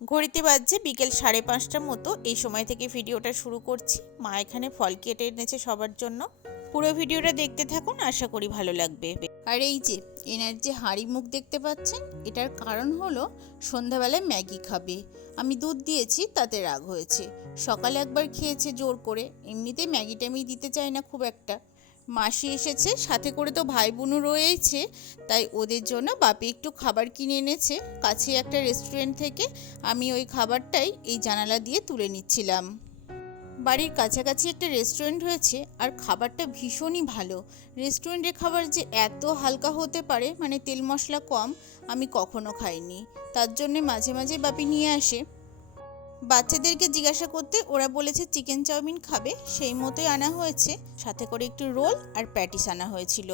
ঘড়িতে বাজছে বিকেল 5:30টার মতো। এই সময় থেকে ভিডিওটা শুরু করছি। মা এখানে ফল কেটে এনেছে সবার জন্য। পুরো ভিডিওটা দেখতে থাকুন, আশা করি ভালো লাগবে। আর এই যে এনার যে হাঁড়ি মুখ দেখতে পাচ্ছেন, এটার কারণ হলো সন্ধ্যাবেলায় ম্যাগি খাবে। আমি দুধ দিয়েছি, তাতে রাগ হয়েছে। সকালে একবার খেয়েছে জোর করে, এমনিতেই ম্যাগি ট্যামি দিতে চায় না খুব একটা। মাসি এসেছে, সাথে করে তো ভাই বোনও রয়েছে, তাই ওদের জন্য বাপি একটু খাবার কিনে এনেছে কাছে একটা রেস্টুরেন্ট থেকে। আমি ওই খাবারটাই এই জানালা দিয়ে তুলে নিচ্ছিলাম। বাড়ির কাছাকাছি একটা রেস্টুরেন্ট হয়েছে, আর খাবারটা ভীষণই ভালো। রেস্টুরেন্টের খাবার যে এত হালকা হতে পারে, মানে তেল মশলা কম, আমি কখনো খাইনি। তার জন্যে মাঝে মাঝে বাপি নিয়ে আসে। বাচ্চাদেরকে জিজ্ঞাসা করতে ওরা বলেছে চিকেন চাউমিন খাবে, সেই মতোই আনা হয়েছে। সাথে করে একটু রোল আর প্যাটিস আনা হয়েছিল।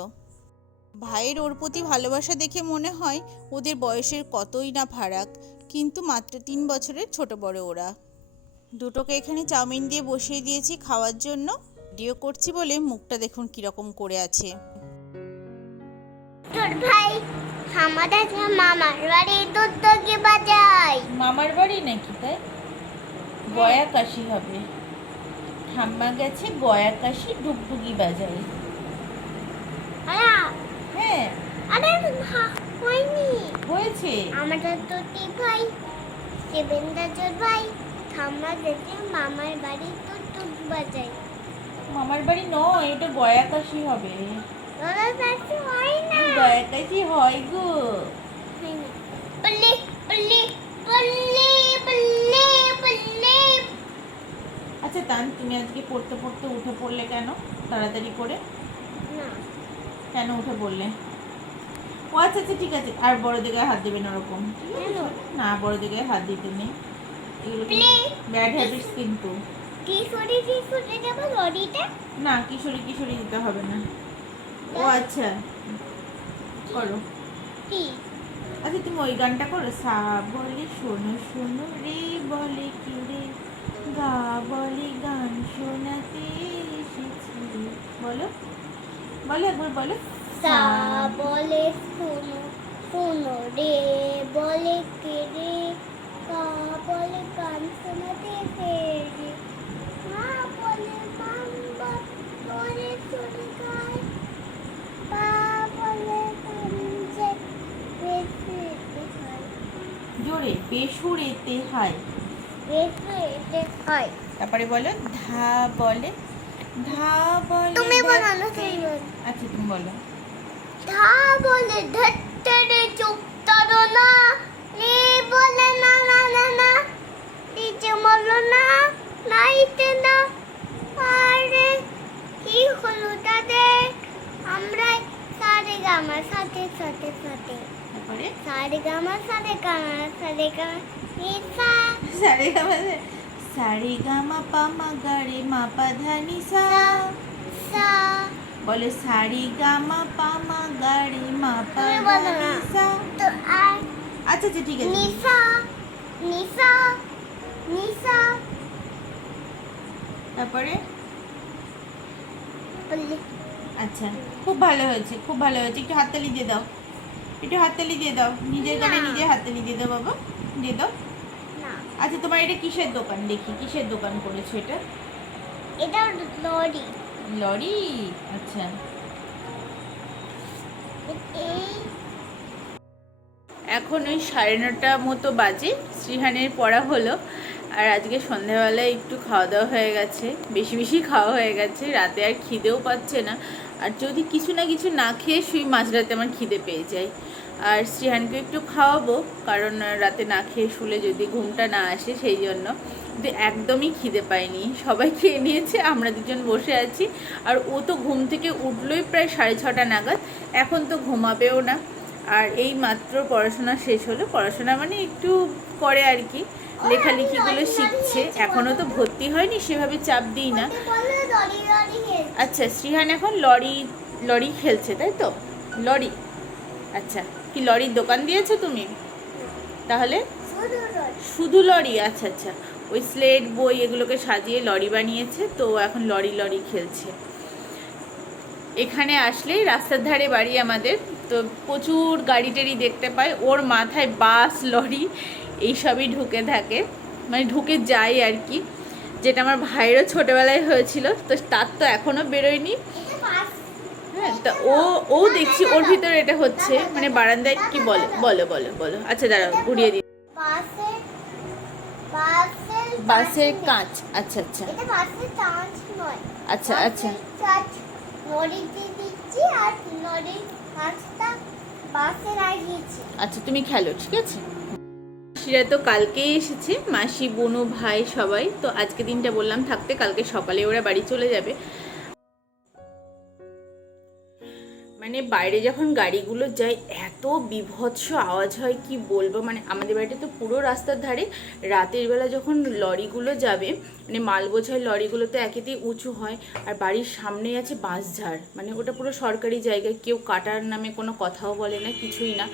ভাইয়ের ওর প্রতি ভালোবাসা দেখে মনে হয় ওদের বয়সের কতই না ফারাক, কিন্তু মাত্র 3 বছরের ছোট বড় ওরা। দুটোকে এখানে চাউমিন দিয়ে বসিয়ে দিয়েছি খাওয়ার জন্য। ভিডিও করছি বলে মুখটা দেখুন কিরকম করে আছে। তোর ভাই আমাদের মামার বাড়ি দুধকে বাজাই। মামার বাড়ি নাকি? তাই গয়া কাশি হবে। ঠাম্মা গেছে গয়া কাশি, ডুগডুগি বাজায়। হ্যাঁ আরে হয়নি, হয়েছে। আমাদের দুটি ভাই, দেবেন্দ্রজোর ভাই ঠাম্মা গেছে মামার বাড়ি দুধ বাজাই। মামার বাড়ি নয়, এটা গয়া কাশি হবে। দাদা কাছে হয় না, গয়া কাশি হয় গো। হয় না। বললে বললে বললে বললে বললে। আচ্ছা তান, তুমি আজকে পড়তে পড়তে উঠে পড়লে কেন তাড়াতাড়ি করে? না কেন উঠে পড়লে? ও আচ্ছা আচ্ছা, ঠিক আছে। আর বড়দের গায়ে হাত দেবে না ওরকম। না, বড়দের গায়ে হাত দিতে নেই, এগুলো ব্যাড হ্যাবিটস কিন্তু। কিশোরী কিশোরী যাবো লরিটা। না, কিশোরী কিশোরী দিতে হবে না। ও আচ্ছা, করো। কি? আচ্ছা তুমি ওই গানটা করো। সা বলে শোনো শোনো, রে বলে কি রে, গা বলে গান শোনাতে এসেছি রে। বলো বলো, একবার বলো। সা বলে শোনো শোনো, রে বলে কে রে, কা বলে গান শোনাতে রে, মা বলে মাম্বা বলে চলে গায়, পা বলে কাঞ্জে বেসুরেতে হয়। জোরে, বেসুরেতে হয়। বেসুরেতে হয়। তারপরে বলো ধা বলে, ধা বলে। তুমি বলো না, তুমি বলো। আচ্ছা তুমি বলো। ধা বলে ধত্তরে চুপ তরো না, রে বলে না না না না, নিচে বলো না, নাইতে না। আরে কি হলো তাদের? আমরা সারে গামার সাথে সাথে সাথে, তারপরে সারে গামার সাথে গামার সাথে গামা নিসা। সারে গামা, সারে গামা পামা গারে মা পা ধা নি সা। সা বলে সারে গামা পামা গারে মা পা তুমি ধা বলো নি না সা। তো। আর আচ্ছা আচ্ছা, ঠিক আছে। নিসা নিসা নিসা। তারপরে বললে আচ্ছা, খুব ভালো হয়েছে, খুব ভালো হয়েছে। একটু হাততালি দিয়ে দাও, একটু হাততালি দিয়ে দাও। নিজের গানে নিজে হাততালি দিয়ে দাও বাবা, দিয়ে দাও। না, আচ্ছা তোমার এটা কিসের দোকান দেখি, কিসের দোকান করেছো এটা? এটা লরি। লরি? আচ্ছা। এই এখন ওই 9:30 মতো বাজে। শ্রীহানের পড়া হলো, আর আজকে সন্ধ্যাবেলায় একটু খাওয়া দাওয়া হয়ে গেছে, বেশি বেশি খাওয়া হয়ে গেছে। রাতে আর খিদেও পাচ্ছে না, আর যদি কিছু না কিছু না খেয়ে শুই মাঝরাতে আমার খিদে পেয়ে যায়। আর শ্রীহানকে একটু খাওয়াবো, কারণ রাতে না খেয়ে শুলে যদি ঘুমটা না আসে, সেই জন্য। কিন্তু একদমই খিদে পায়নি, সবাই খেয়ে নিয়েছে, আমরা দুজন বসে আছি। আর ও তো ঘুম থেকে উঠলোই প্রায় 6:30 নাগাদ, এখন তো ঘুমাবেও না। আর এই মাত্র পড়াশোনা শেষ হলো, পড়াশোনা মানে একটু পরে আর কি, লেখালেখিগুলো শিখছে। এখনও তো ভর্তি হয়নি, সেভাবে চাপ দিই না। বলে লরি লরি হেড। আচ্ছা, শ্রীহান এখন লরি লরি খেলছে, তাই তো? লরি, আচ্ছা। কি লরির দোকান দিয়েছো তুমি তাহলে? শুধু লরি। শুধু লরি? আচ্ছা আচ্ছা, ওই স্লেট বই এগুলোকে সাজিয়ে লরি বানিয়েছে, তো এখন লরি লরি খেলছে। এখানে আসলেই রাস্তার ধারে বাড়ি আমাদের, তো প্রচুর গাড়ি টাড়ি দেখতে পাই। ওর মাথায় বাস লরি এইসবই ঢুকে থাকে, মানে ঢুকে যায় আর কি। যেটা আমার ভাইয়েরও ছোটোবেলায় হয়েছিল, তো তার তো এখনও বেরোয়নি। হ্যাঁ, তা ও দেখছি ওর ভিতরে এটা হচ্ছে, মানে বারান্দায় কি বলে, বলো বলো বলো। আচ্ছা দাঁড়াও ঘুরিয়ে দিই। বাসের কাঁচ, আচ্ছা আচ্ছা আচ্ছা আচ্ছা আচ্ছা, তুমি খেলো, ঠিক আছে। মাসিরা তো কালকেই এসেছে, মাসি, বোনু, ভাই সবাই। তো আজকে দিনটা বললাম থাকতে, কালকে সকালে ওরা বাড়ি চলে যাবে। মানে বাইরে যখন গাড়িগুলো যায় এত বিভৎস আওয়াজ হয় কি বলবো। মানে আমাদের বাড়িটা তো পুরো রাস্তার ধারে, রাতের বেলা যখন লরিগুলো যাবে, মানে মাল বোঝাই লরিগুলো তো একেতেই উঁচু হয়, আর বাড়ির সামনেই আছে বাঁশঝাড়, মানে ওটা পুরো সরকারি জায়গায়, কেউ কাটার নামে কোনো কথাও বলে না, কিছুই না।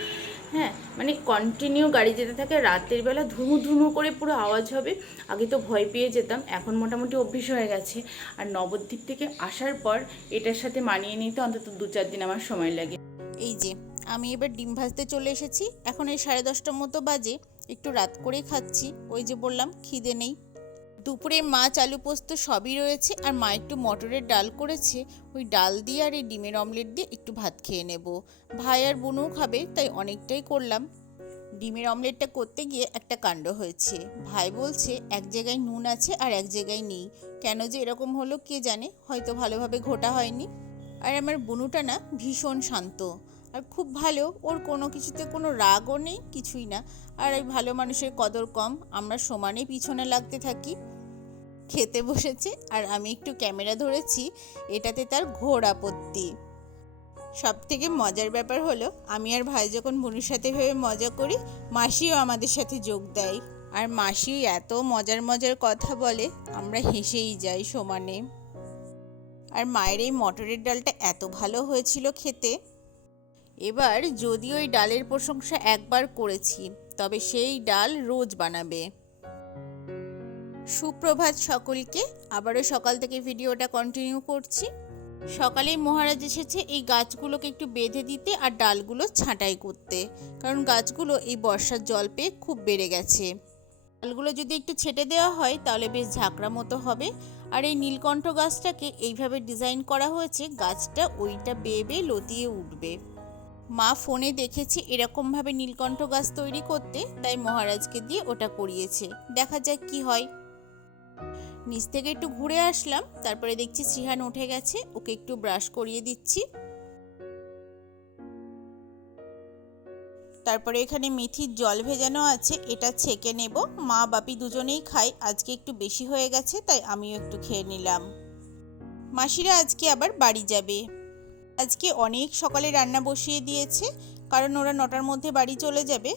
হ্যাঁ, মানে কন্টিনিউ গাড়ি যেতে থাকে, রাতের বেলা ধুমু ধুমু করে পুরো আওয়াজ হবে। আগে তো ভয় পেয়ে যেতাম, এখন মোটামুটি অভ্যেস হয়ে গেছে। আর নবদ্বীপ থেকে আসার পর এটার সাথে মানিয়ে নিতে অন্তত 2-4 দিন আমার সময় লাগে। এই যে আমি এবার ডিম ভাজতে চলে এসেছি, এখন এই 10:30টার মতো বাজে, একটু রাত করেই খাচ্ছি। ওই যে বললাম খিদে নেই। দুপুরে মাছ, আলু পোস্ত সবই রয়েছে, আর মা একটু মটরের ডাল করেছে, ওই ডাল দিয়ে আর এই ডিমের অমলেট দিয়ে একটু ভাত খেয়ে নেব। ভাই আর বোনও খাবে, তাই অনেকটাই করলাম। ডিমের অমলেটটা করতে গিয়ে একটা কাণ্ড হয়েছে। ভাই বলছে এক জায়গায় নুন আছে আর এক জায়গায় নেই, কেন যে এরকম হলো কে জানে, হয়তো ভালোভাবে ঘোটা হয়নি। আর আমার বুনুটা না ভীষণ শান্ত আর খুব ভালো, ওর কোনো কিছুতে কোনো রাগও নেই, কিছুই না। আর এই ভালো মানুষের কদর কম, আমরা সমানে পিছনে লাগতে থাকি। খেতে বসেছে আর আমি একটু ক্যামেরা ধরেছি, এটাতে তার ঘোর আপত্তি। সব থেকে মজার ব্যাপার হলো, আমি আর ভাই যখন বুনুর সাথে ভেবে মজা করি, মাসিও আমাদের সাথে যোগ দেয়। আর মাসি এত মজার মজার কথা বলে, আমরা হেসেই যাই সমানে। আর মায়ের এই মটরের ডালটা এত ভালো হয়েছিল খেতে। এবার যদি ওই ডালের প্রশংসা একবার করেছি, তবে সেই ডাল রোজ বানাবে। সুপ্রভাত সকলকে, আবারও সকাল থেকে ভিডিওটা কন্টিনিউ করছি। সকালেই মহারাজ এসেছে এই গাছগুলোকে একটু বেঁধে দিতে আর ডালগুলো ছাঁটাই করতে, কারণ গাছগুলো এই বর্ষার জল পেয়ে খুব বেড়ে গেছে। ডালগুলো যদি একটু ছেটে দেওয়া হয় তাহলে বেশ ঝাঁকড়া মতো হবে। আর এই নীলকণ্ঠ গাছটাকে এইভাবে ডিজাইন করা হয়েছে, গাছটা ওইটা বেয়ে বেয়ে লতিয়ে উঠবে। মা ফোনে দেখেছে এরকমভাবে নীলকণ্ঠ গাছ তৈরি করতে, তাই মহারাজকে দিয়ে ওটা করিয়েছে। দেখা যাক কি হয়। নিচ থেকে একটু ঘুরে আসলাম, তারপরে দেখছি শ্রীহান উঠে গেছে, ওকে একটু ব্রাশ করিয়ে দিচ্ছি। তারপরে এখানে মেথির জল ভেজানো আছে, এটা ছেঁকে নেব। মা বাপি দুজনেই খাই, আজকে একটু বেশি হয়ে গেছে তাই আমিও একটু খেয়ে নিলাম। মাসিরা আজকে আবার বাড়ি যাবে। আজকে অনেক সকালে রান্না বসিয়ে দিয়েছে, কারণ ওরা 9টার মধ্যে বাড়ি চলে যাবে।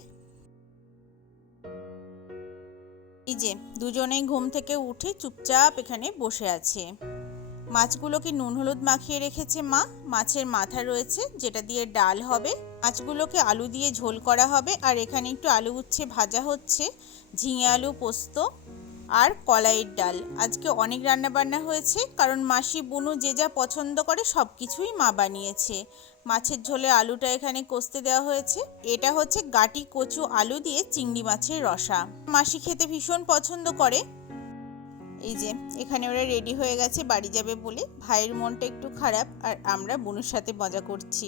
এই যে দুজনেই ঘুম থেকে উঠে চুপচাপ এখানে বসে আছে। মাছগুলোকে নুন হলুদ মাখিয়ে রেখেছে মা। মাছের মাথা রয়েছে, যেটা দিয়ে ডাল হবে। মাছগুলোকে আলু দিয়ে ঝোল করা হবে, আর এখানে একটু আলু উচ্ছে ভাজা হচ্ছে, ঝিঙে আলু পোস্ত আর কলাইয়ের ডাল। আজকে অনেক রান্নাবান্না হয়েছে, কারণ মাসি বুনু যে যা পছন্দ করে সব কিছুই মা বানিয়েছে। মাছের ঝোলে আলুটা এখানে কষতে দেওয়া হয়েছে। এটা হচ্ছে গাটি কচু আলু দিয়ে চিংড়ি মাছের রসা। মাসি খেতে ভীষণ পছন্দ করে। এই যে এখানে ওরা রেডি হয়ে গেছে বাড়ি যাবে বলে। ভাইয়ের মনটা একটু খারাপ, আর আমরা বুনুর সাথে মজা করছি।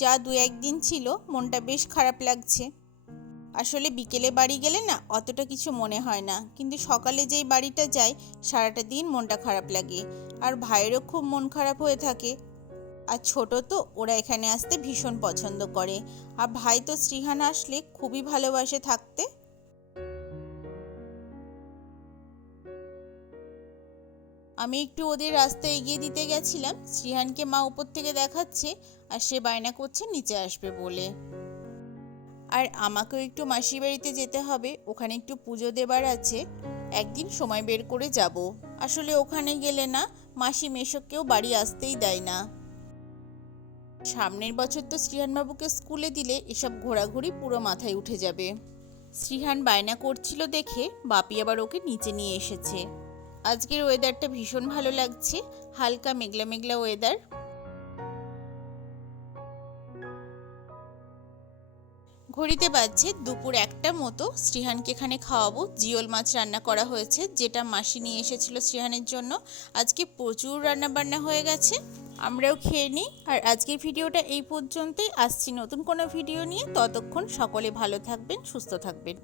যা 2-1 দিন ছিল, মনটা বেশ খারাপ লাগছে। আসলে বিকেলে বাড়ি গেলে না অতটা কিছু মনে হয় না, কিন্তু সকালে যেই বাড়িটা যাই সারাটা দিন মনটা খারাপ লাগে। আর ভাইয়েরও খুব মন খারাপ হয়ে থাকে। আর ছোট তো, ওরা এখানে আসতে ভীষণ পছন্দ করে। আর ভাই তো শ্রীহান আসলে খুবই ভালোবাসে থাকতে। আমি একটু ওদের রাস্তা এগিয়ে দিতে গেছিলাম, শ্রীহানকে মা উপর থেকে দেখাচ্ছে, আর সে বায়না করছে নিচে আসবে বলে। আর আমাকেও একটু মাসির বাড়িতে যেতে হবে, ওখানে একটু পুজো দেবার আছে। একদিন সময় বের করে যাব। আসলে ওখানে গেলে না মাসি মেশোকেও বাড়ি আসতেই দেয় না। সামনের বছর তো শ্রীহানবাবুকে স্কুলে দিলে এসব ঘোরাঘুরি পুরো মাথায় উঠে যাবে। শ্রীহান বায়না করছিল দেখে বাপি আবার ওকে নিচে নিয়ে এসেছে। আজকের ওয়েদারটা ভীষণ ভালো লাগছে, হালকা মেঘলা মেঘলা ওয়েদার। ঘড়িতে বাজছে দুপুর 1টার মতো। শ্রীহানকে এখানে খাওয়াবো। জিওল মাছ রান্না করা হয়েছে, যেটা মাসি নিয়ে এসেছিল শ্রীহানের জন্য। আজকে প্রচুর রান্না বান্না হয়ে গেছে, আমরাও খেয়ে নিই। আর আজকের ভিডিওটা এই পর্যন্তই। আসছি নতুন কোনো ভিডিও নিয়ে। ততক্ষণ সকলে ভালো থাকবেন, সুস্থ থাকবেন।